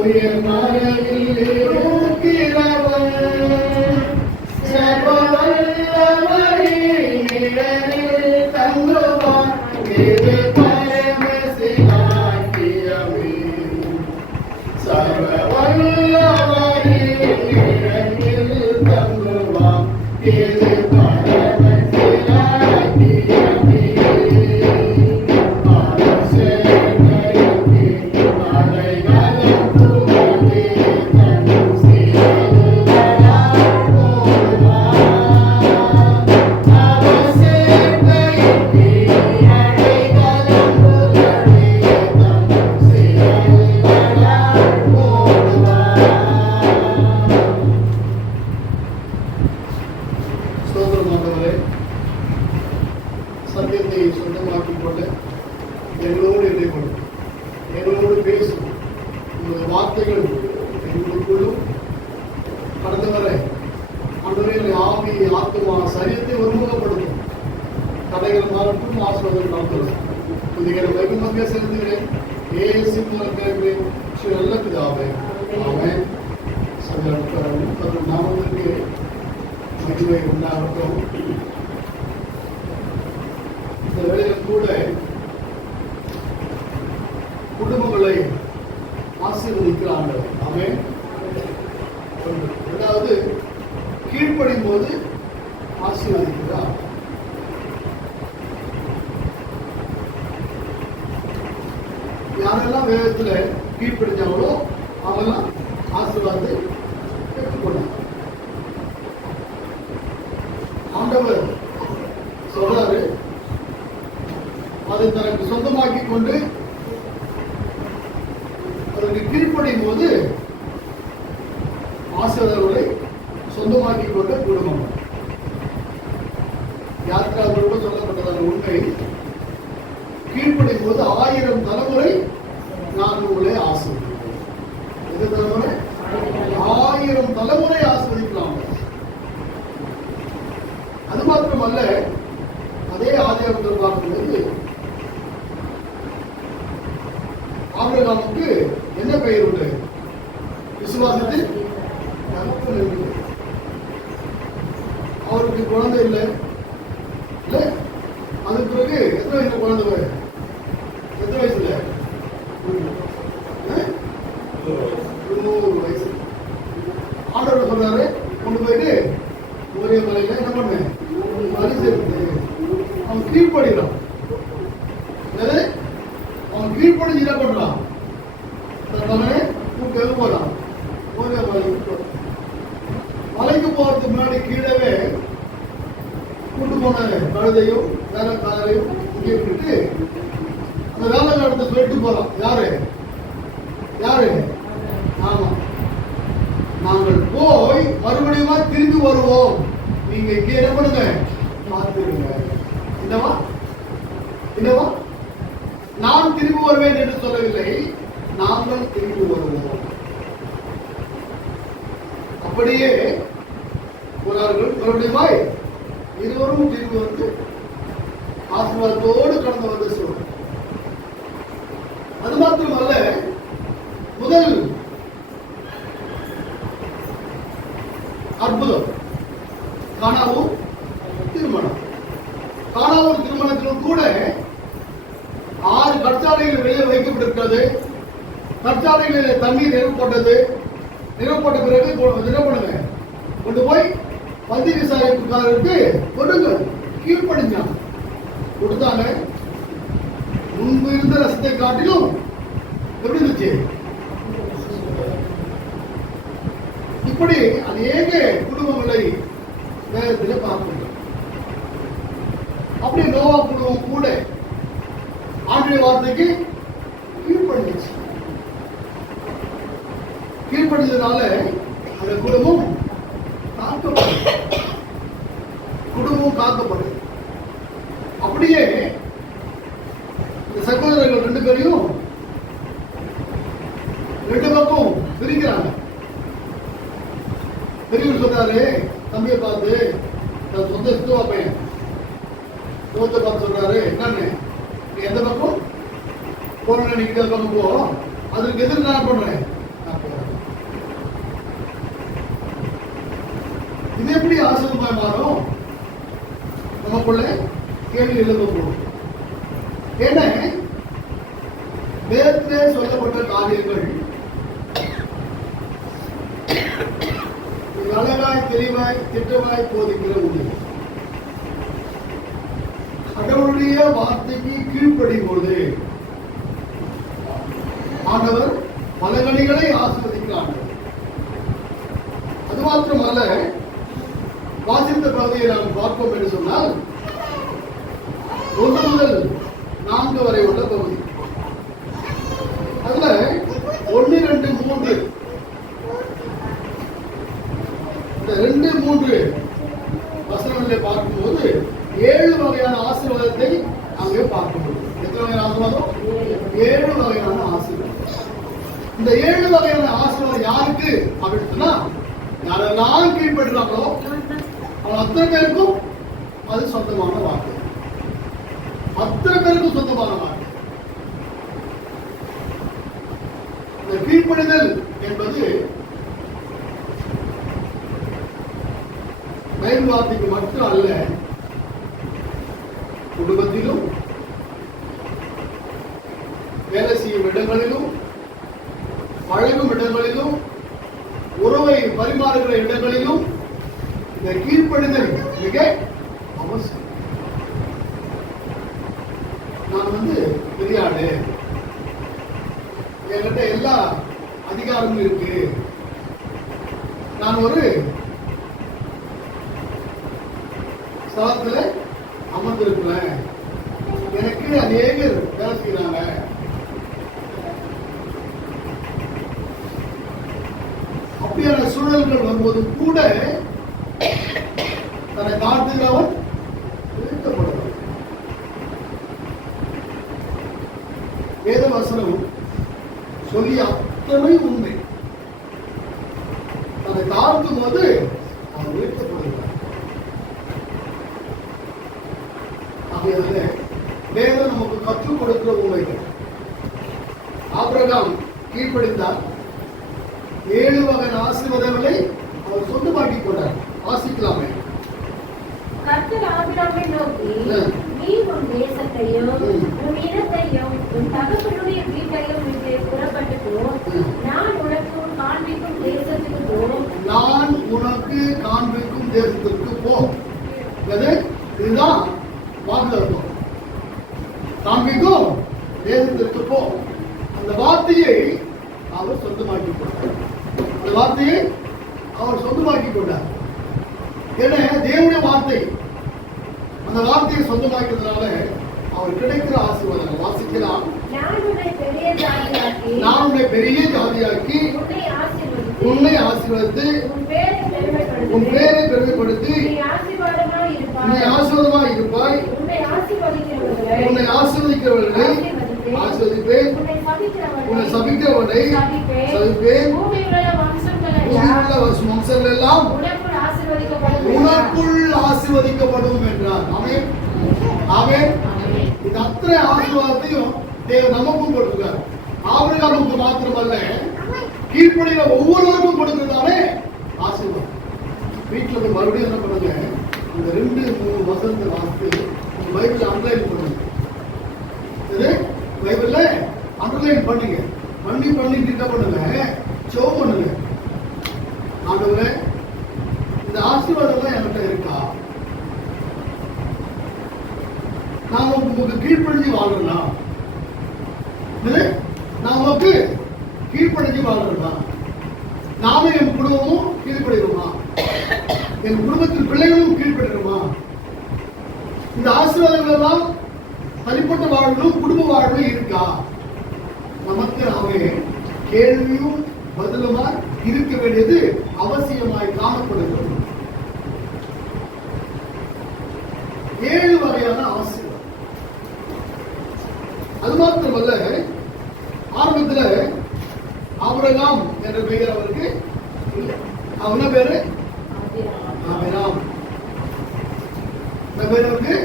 உயர் மறையில் இருக்கிறவர் சர்வவல்லவரின் நிழலில் தங்குவார். இது பரமசிலாக்கியமே. சர்வவல்லவரின் நிழலில் தங்குவார். இது சத்தியத்தை சொந்தமாக்கிக் கொள்ள எங்களோடு இடைப்படும், எங்களோடு பேசும். உங்களுடைய வார்த்தைகள் எங்களுக்குள்ளும் கடந்து வர அன்றைய ஆவி ஆத்மா சரீரத்தை ஒருமுகப்படுத்தும். தடைகள் மாறட்டும், ஆசிரியர்கள் நடத்தும். புதிய வெகுமதியாக செலுத்துகிறேன். ஏசு கேட்கிறேன். நல்ல பிதாவே, ஆமென். நாமத்திற்கு மகிமை உண்டாகட்டும். இந்த வேளையில் கூட குடும்பங்களை ஆசீர்வதிக்கிறாங்க. ஆமென். இரண்டாவது, கீழ்ப்படியும் போது ஆசீர்வதிக்கிறார். யாரெல்லாம் வேதத்துல கீழ்ப்படிஞ்சாங்களோ அவெல்லாம் ஆசீர்வாதத்தை பெற்றுக்கொண்டாங்க. ஆண்டவர் சொல்றாரு, அதை தனக்கு சொந்தமாக்கி கொண்டு அதற்கு கீழ்ப்படியும் போது ஆசிரியர்களை சொந்தமாக்கி கொண்ட குடும்பம். யாத்திராவோடு சொல்லப்பட்டதான உண்மை, கீழ்ப்படியும் போது 1000 தலைமுறை நான் உங்களை ஆசீர்வதிப்பேன். எது தலைமுறை? 1000 தலைமுறை ஆசீர்வதிக்கலாம். அது மாத்திரமல்ல, அதே ஆதியாகமத்தில் பார்க்கும்போது ஆபிரகாமுக்கு என்ன பெயர் உண்டு? விசுவாசத்தில் அவருக்கு குழந்தை இல்லை. அதுக்கு பிறகு எத்தனை வயசுல குழந்தை? எத்தனை வயசுல? 100 வயசு. ஆண்டவர் சொல்றாரு, கொண்டு போயிட்டு ஒரே மலையில என்ன பண்ணு, அவன் கீழ்படுகிறான். அவன் கீழ்படி என்ன பண்றான்? கூப்பிட்டு போறான். ஒரே மலைக்கு போறதுக்கு முன்னாடி கீழவே கூட்டு போன கழுதையும் வேலைக்காரரையும் இங்கே விட்டுட்டு அந்த வேலைக்காரத்தை சொல்லிட்டு போறான். யாரு யாரு? ஆமா, நாங்கள் போய் மறுபடியும் திரும்பி வருவோம், நீங்க இங்கே என்ன பண்ணுங்க, பார்த்துருங்க. என்னவா என்னவா? நான் திரும்பி வருவேன் என்று சொல்லவில்லை, நாங்கள் திரும்பி வருவோம். அப்படியே போனார்கள். மறுபடியும் இருவரும் திரும்பி வந்து ஆசீர்வாதத்தோடு கடந்து வந்து சொல்றோம். அது மாத்திரமல்ல, முதல் அற்புதம் கானாவும் திருமணம். கானாவும் திருமணத்திலும் கூட 6 கற்சாலைகள் வெளியே வைக்கப்பட்டிருக்கிறது. கற்சாலைகளில் தண்ணீர் நிரப்பப்பட்டது. நிரப்பப்பட்ட பிறகு என்ன பண்ணுங்க, கொண்டு போய் பந்தி விசாரிப்புக்காரருக்கு கொடுங்க. கீழ்ப்படிஞ்சாங்க, கொடுத்தாங்க. முன்பு இருந்த ரசத்தை காட்டிலும் எப்படி இருந்துச்சு? இப்படி அநேக குடும்பங்களை வேதத்தில் பார்க்கணும். அப்படி நோவா குடும்பம் கூட ஆண்டுடைய வார்த்தைக்கு கீழ்ப்படிஞ்சிச்சு. கீழ்ப்படிஞ்சதுனால அந்த குடும்பம் காக்கப்படும். அப்படியே இந்த சகோதரர்கள் 2 பேரையும் 2 பக்கம் பிரிக்கிறாங்க. பெரியவர் சொல்றாரு, தம்பியை பார்த்து, சொந்த சித்துவா பையன் சிவத்தை பார்த்து சொல்றாரு, என்னன்னு, நீ எந்த பக்கம் போன நிக்கிட்ட பக்கம் போ, அதுக்கு எதிர்த்து நான் பண்றேன். இது எப்படி ஆசீர்வாதமாய் மாறும்? நமக்குள்ள கேள்வி எழுதப்படும். ஏன்னா வேதத்திலே சொல்லப்பட்ட காரியங்கள் அழகாய் தெளிவாய் திட்டமாய் போதிக்கிற உண்மை. கடவுளுடைய வார்த்தைக்கு கீழ்ப்படியும் பொழுது ஆண்டவர் பல கனிகளை ஆசீர்வதிக்கிறார். அது மாத்திரமல்ல, வாசித்த பகுதியை நாம் பார்ப்போம் என்று சொன்னால் 1 முதல் 4 வரை உள்ள பகுதி. அதுல 1, 2, 3 இந்த 2, 3 வசனங்களை பார்க்கும்போது 7 வகையான ஆசீர்வாதத்தை அங்கே பார்க்க முடியும். எத்தனை வகையான ஆசீர்வாதம்? 7 வகையான ஆசீர்வாதம். இந்த 7 வகையான ஆசீர்வாதம் யாருக்கு அப்படின்னா, யாரெல்லாம் கீழ்படுறாங்களோ அவன் அத்தனை பேருக்கும் அது சொந்தமான வார்த்தை. அத்தனை பேருக்கும் சொந்தமான வார்த்தை. இந்த கீழ்ப்படிதல் என்பது பைபிள் வார்த்தைக்கு மட்டும் அல்ல, குடும்பத்திலும் வேலை செய்யும் இடங்களிலும் பழகும் இடங்களிலும் உறவை பரிமாறுகிற இடங்களிலும் இந்த கீழ்ப்படிதல் மிக அவசியம். நான் பெரிய ஆளு, என்கிட்ட எல்லா அதிகாரமும் இருக்கு, நான் ஒரு ஸ்தலத்துல அமர்ந்திருக்கிறேன், எனக்கு அநேகர் வேலை செய்யறாங்க, அப்படியான சூழல்கள் வரும்போது கூட தன்னை தாழ்த்துகிறவன் வீழ்த்தப்படுவான். வேத வசனம் சொல்லி அத்தனை உண்மை. தன்னை தாழ்த்தும் போது அவன் வீழ்த்தப்படுகிறான். ஆகையால வேதம் நமக்கு கற்றுக் கொடுக்கிற உண்மைகள். ஆபிரகாம் கீழ்ப்படிந்தார். 7 வகையான ஆசீர்வாதங்களை அவர் சொந்தமாக்கிக் கொண்டார். வாசிக்கலாமே. கர்த்தர் ஆபிரகாமை நோக்கி, நீ உன் தேசத்தையும் உன் இடத்தையும் உன் தகப்பனுடைய வீட்டையும் விட்டு புறப்பட்டு போ, நான் உனக்கு காண்பிக்கும் தேசத்துக்கு போ. நான் உனக்கு காண்பிக்கும் தேசத்திற்கு போ. இதுதான் வாக்குத்தத்தம். காண்பிக்கும் தேசத்திற்கு போ. அந்த வார்த்தையை அவர் சொந்தமாக்கிக் கொண்டார். அந்த வார்த்தையை அவர் சொந்தமாக்கிக் கொண்டார். ஏன்னா தேவனுடைய வார்த்தை, அந்த வார்த்தையை சொந்தமாக்கிறதுனால அவர் கிடைக்கிற ஆசீர்வாதம் வாசிக்கலாம். நான் உன்னை பெரிய ஜாதியாக்கி உன்னை ஆசீர்வதித்து உன் பேரை பெருமைப்படுத்தி நீ ஆசீர்வாதமாய் இருப்பாய். உன்னை ஆசீர்வதிக்கிறவர்களை ஆசீர்வதிப்பேன், உன்னை சபிக்கிறவனை சபிப்பேன். வம்சங்கள் எல்லாம் உனக்குள் ஆசீர்வதிக்கப்படும் என்றார். ஆமென், ஆமென். இந்த அத்தனை ஆசீர்வாதத்தையும் தேவன் நமக்கும் கொடுக்கிறார். ஆபிரகாமுக்கு மாத்திரமல்ல, கீழ்ப்படிகிற ஒவ்வொருவருக்கும் கொடுக்கிறதானே ஆசீர்வாதம். வீட்டில் மறுபடியும் என்ன பண்ணுங்க, இந்த 2-3 வசனத்தை வாசித்து பைபிள் அண்டர்லைன் பண்ணுங்க. இது பைபிள்ல அண்டர்லைன் பண்ணுங்க. பண்ணிட்டு என்ன பண்ணுங்க, ஷோ பண்ணுங்க. ஆண்டவரே, இந்த ஆசீர்வாதம் என்கிட்ட இருக்கா? நாம உங்களுக்கு கீழ்ப்படிஞ்சு வாழ்றோம். நான் உங்களுக்கு கீழ்ப்படிஞ்சு வாழ்றோம். நாம என் குடும்பமும் கீழ்படுகிறோமா? என் குடும்பத்தின் பிள்ளைகளும் கீழ்படுகிறோமா? இந்த ஆசீர்வாதங்கள் எல்லாம் தனிப்பட்ட வாழ்விலும் குடும்ப வாழ்விலும் இருக்கா? நமக்கு நாமே கேள்வியும் பதிலுமா இருக்க வேண்டியது அவசியமாய் காணப்படுகிறது. 7 வகையான ஆசீர்வாதம். அது மாத்திரமல்ல, ஆரம்பத்தில் ஆபிரகாம் என்ற பெயர் அவருக்கு இல்லை. அவன பேரு ஆபிரகாம். இந்த பேர் அவருக்கு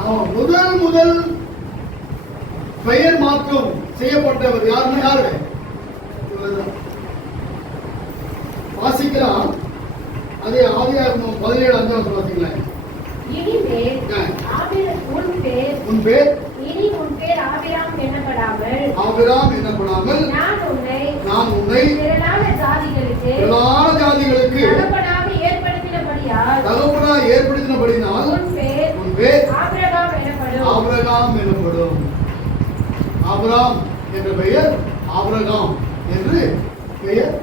அவன் முதல் பெயர் மாற்றம் செய்யப்பட்டவர் யாருன்னா யாரு? வாசிக்கலாம். அதே ஆதியாகமம் 17:5 வாசிக்கலாம். இனிமேல் உன் பேர் ஆபிராம் எண்ணப்படாமல் நான் உன்னை திரளான ஜாதிகளுக்கு தகப்பனாக ஏற்படுத்தினபடியால் உன் பேர் ஆபிரகாம் எனப்படும். ஆபிராம் என்ற பெயர் ஆபிரகாம் என்று பெயர்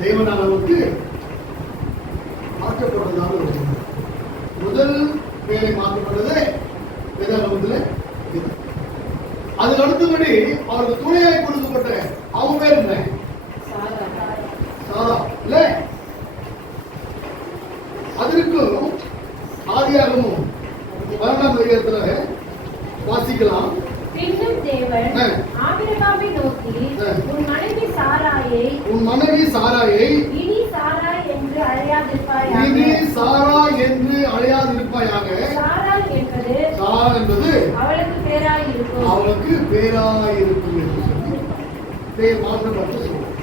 தேவனால் நமக்கு மாற்றப்பட்டதாக இருக்கிறது. முதல் பெயரை மாற்றப்பட்டது வேதாகமத்தில். அதுக்கு அடுத்தபடி அவருக்கு துணையாய் கொடுக்கப்பட்ட அவங்க பேர் என்ன? சாரா இல்ல? அதற்கும் ஆதியாகமும் 12ஆம் அதிகாரத்துல வாசிக்கலாம். பின்னும் தேவன் ஆபிரகாமை நோக்கி உன் மனைவி சாராயை இனி சாரா என்று அழையாதிருப்பாயாக. சாரா என்பது அவளுக்கு பேராயிருக்கும் என்று சொல்லி பேர் மாற்றப்பட்டு சொல்லுவோம்.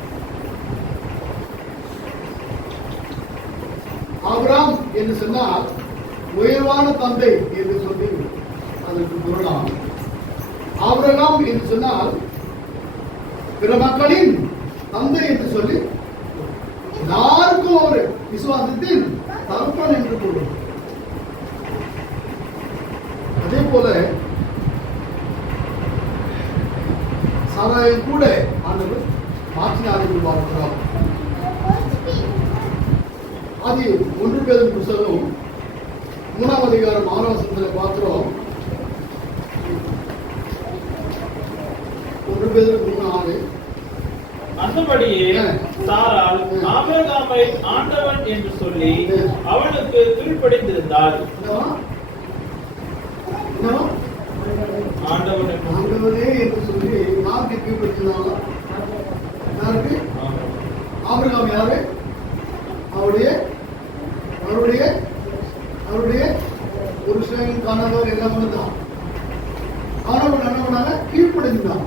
ஆபிரகாம் என்று சொன்னால் உயர்வான தந்தை என்று சொல்லி அதற்கு பொருளாம். ஆபிரகாம் என்று சொன்னால் பிற மக்களின் தந்தை என்று சொல்லி யாருக்கும் ஒரு விசுவாசத்தின் தகப்பன் என்று பொருள். அதே போல சாராயை கூட ஆண்டவர் மாற்றினார் என்று பார்க்கிறோம். அது 1 பேதுரு புத்தகம் 3ஆம் அதிகாரம் 6ஆம் வசனத்தில் பார்க்கிறோம். 1 பேதுரு 3:6. அந்தபடியே சாராள் ஆபிரகாமை ஆண்டவன் என்று சொல்லி அவனுக்கு கீழ்ப்படிந்திருந்தாள். ஆண்டவனே என்று சொல்லி யாருக்கு கீழ்ப்படிந்தாங்களா? யாருக்கு? ஆபிரகாம் யாரு? அவருடைய புருஷன் கணவர் எல்லாம் தான். ஆனவன் அண்ணவனாக கீழ்ப்படிந்தான்.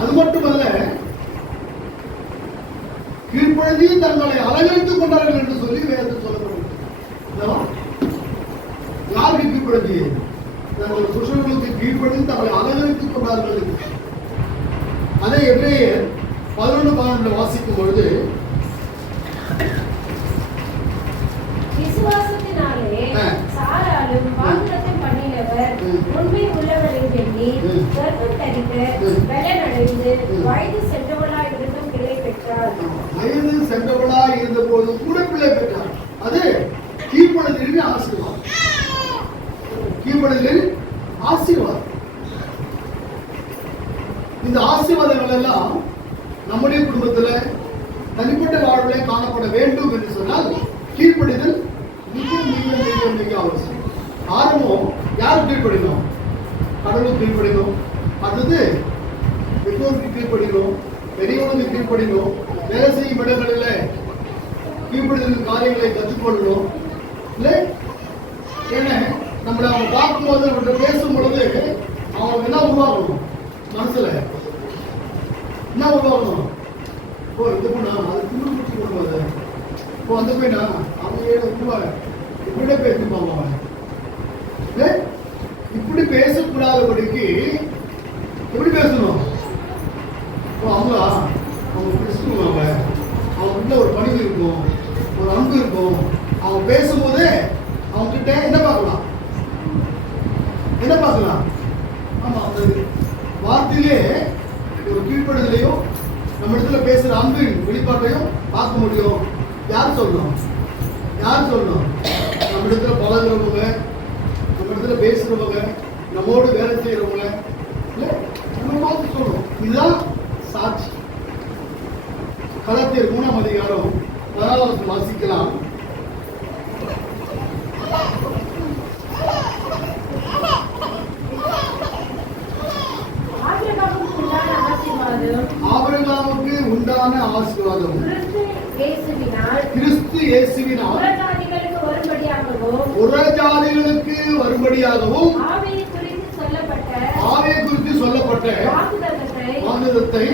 அது மட்டுமல்ல, கீழ்ப்பழுதி தங்களை அலங்கரித்துக் கொண்டார்கள் என்று சொல்லி வேதத்தில் சொல்லப்படுகிறது. யாருக்கு கீழ்ப்பழுதி? தங்கள் புருஷர்களுக்கு கீழ்ப்பழுதி தங்களை அலங்கரித்துக் கொண்டார்கள். அதை எபிரேயர் 11:12 வாசிக்கும் பொழுது விசுவாசத்தினாலே சாராளும் வாக்குத்தத்தம் பண்ணினவர் உண்மை உள்ளவர் எண்ணி கர்ப்பம் தரிக்க பலனடைந்து வயது சென்றவளாய் இருந்தும் பிள்ளை பெற்றார். வயது சென்றவளாய் இருந்த போதும் கூட பிள்ளை பெற்றார். அது கீழ்ப்படிதலின் ஆசீர்வாதம். கீழ்ப்படிதலின் ஆசீர்வாதம். இந்த ஆசீர்வாதங்கள் எல்லாம் நம்முடைய குடும்பத்தில் தனிப்பட்ட வாழ்விலே காணப்பட வேண்டும் என்று சொன்னால் கீழ்ப்படிதல் மிக மிக மிக மிக அவசியம். ஆரம்பம் யாருக்கு கீழ்ப்படினோம்? கடவுளுக்கு கீழ்ப்படினோம். அடுத்தது பெற்றோருக்கு கீழ்ப்படினோம். பெரியவனுக்கு கீழ்ப்படினோம். வேலை செய்யும் இடங்களில் கீழ்ப்படிதல் காரியங்களை கற்றுக்கொள்ளணும். இல்லை ஏன்னா நம்மளை அவங்க பார்க்கும்போது அவங்கள்ட்ட பேசும் பொழுது அவங்களுக்கு என்ன உருவாகணும்? மனசுல என்ன உருவாகணும்? ஓ இந்த பொண்ணா அது திமிரு பிடிச்சி கொடுப்பாது. இப்போ அந்த பையனா அவங்க இப்படியே பேசிப்பாங்க. அவன் இப்படி பேசக்கூடாதபடிக்கு எப்படி பேசணும்? அவங்க பேசுவாங்க. அவங்க கிட்ட ஒரு பணிவு இருக்கும், ஒரு அன்பு இருக்கும். அவங்க பேசும்போது அவங்க கிட்ட என்ன பார்க்கலாம்? ஆமா, அந்த வார்த்தையிலே ஒரு கீழ்ப்படுதலையும் நம்ம இடத்துல பேசுற அன்பின் வெளிப்பாட்டையும் பார்க்க முடியும். யார் சொல்லணும்? நம்ம இடத்துல பழகிறவங்க, நம்ம இடத்துல பேசுறவங்க, நம்மோடு வேலை செய்யறவங்க நம்ம பார்த்து சொல்லணும். இதுதான் சாட்சி. கலாத்தியர் 3ஆம் அதிகாரம் 4 வாசிக்கலாம். ஆபிரகாமுக்கு உண்டான ஆசீர்வாதம் கிறிஸ்து இயேசுவினால் புறஜாதிகளுக்கு வரும்படியாகவும் ஆவியை குறித்து சொல்லப்பட்ட வாக்குத்தத்தத்தை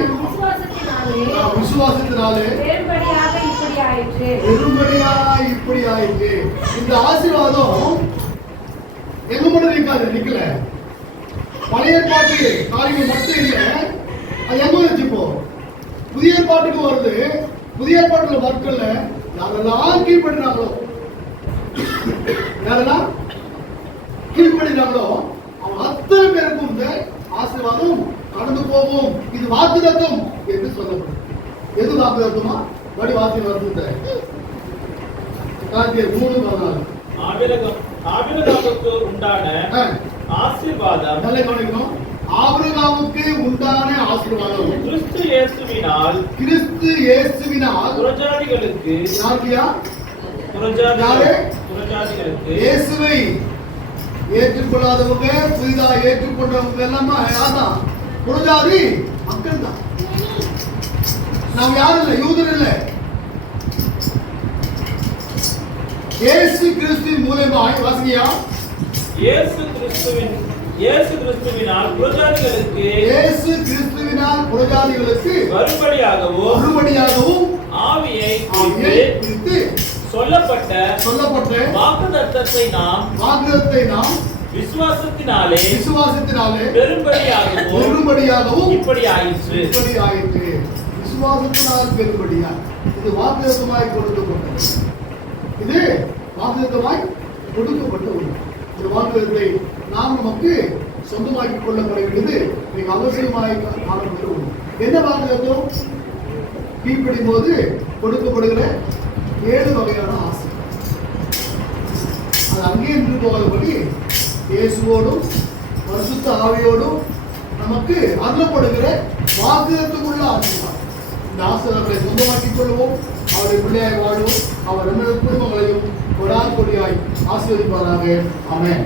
விசுவாசத்தினாலே பெரும்படியாக இப்படி ஆயிற்று. இந்த ஆசீர்வாதம் எங்க மட்டும் நிக்கல, பழைய ஏற்பாட்டு காரியங்கள் மட்டும் இல்ல, அது எங்க வச்சுப்போ புதிய ஏற்பாட்டுக்கு வருது. புதிய ஏற்பாட்டுல மக்கள் யாரெல்லாம் கீழ்படுகிறாங்களோ அவங்க அத்தனை பேருக்கும் இந்த ஆசீர்வாதம் கடந்து போகும். இது வாக்குத்தத்தம் என்று சொல்லப்படும். எது வாக்குத்தத்தமா? வடி வாசி வருது 3:14. ஆபிரகாமுக்கு உண்டான ஆசீர்வாதம், நல்லா கவனிக்கணும். ஆபிரகாமுக்கு உண்டான ஆசீர்வாதம் கிறிஸ்து இயேசுவினால் புறஜாதிகளுக்கு, யாருக்கியா? புறஜாதிகளுக்கு, இயேசுவை ஏற்றுக்கொள்ளாதவங்க, புதிதாக ஏற்றுக்கொண்டவங்க எல்லாமே யார்தான்? புறஜாதி மக்கள் தான். நாம் யாரும் இல்லை, யூதர் இல்லை. இயேசு கிறிஸ்துவின் மூலமாய் வாசியா, இயேசு கிறிஸ்துவினால் புறஜாதிகளுக்கு வரும்படியாகவும் ஆவியை குறித்து சொல்லப்பட்ட வாக்குத்தத்தத்தை நாம் விசுவாசத்தினாலே பெரும்படியாகவும் இப்படி ஆயிற்று. விசுவாசத்தினால் பெரும்படியா. இது வாக்குத்தத்தமாய் கொடுக்கப்பட்டது. இது வாக்குத்தத்தமாய் கொடுக்கப்பட்ட ஒன்று. இந்த வாக்குத்தத்தை நாம் நமக்கு சொந்தமாக்கிக் கொள்ளப்பட வேண்டியது மிக அவசியமாக காணப்படுகிற ஒன்று. என்ன வாக்குத்தத்தம்? கீழ்ப்படியும் போது கொடுக்கப்படுகிற 7 வகையான ஆசை. அது அங்கே நின்று போகாதபடி இயேசுவோடும் பரிசுத்த ஆவியோடும் நமக்கு அருளப்படுகிற வாக்குத்தத்தமுள்ள ஆசீர்வாதம். இந்த ஆசீர்வாதத்தை சொந்தமாக்கிக் கொள்வோம். அவருடைய பிள்ளையாய் வாழ்வோம். அவர் நம்முடைய குடும்பங்களையும் கொடாய் கொடியாய் ஆசீர்வதிப்பாராக. ஆமென்.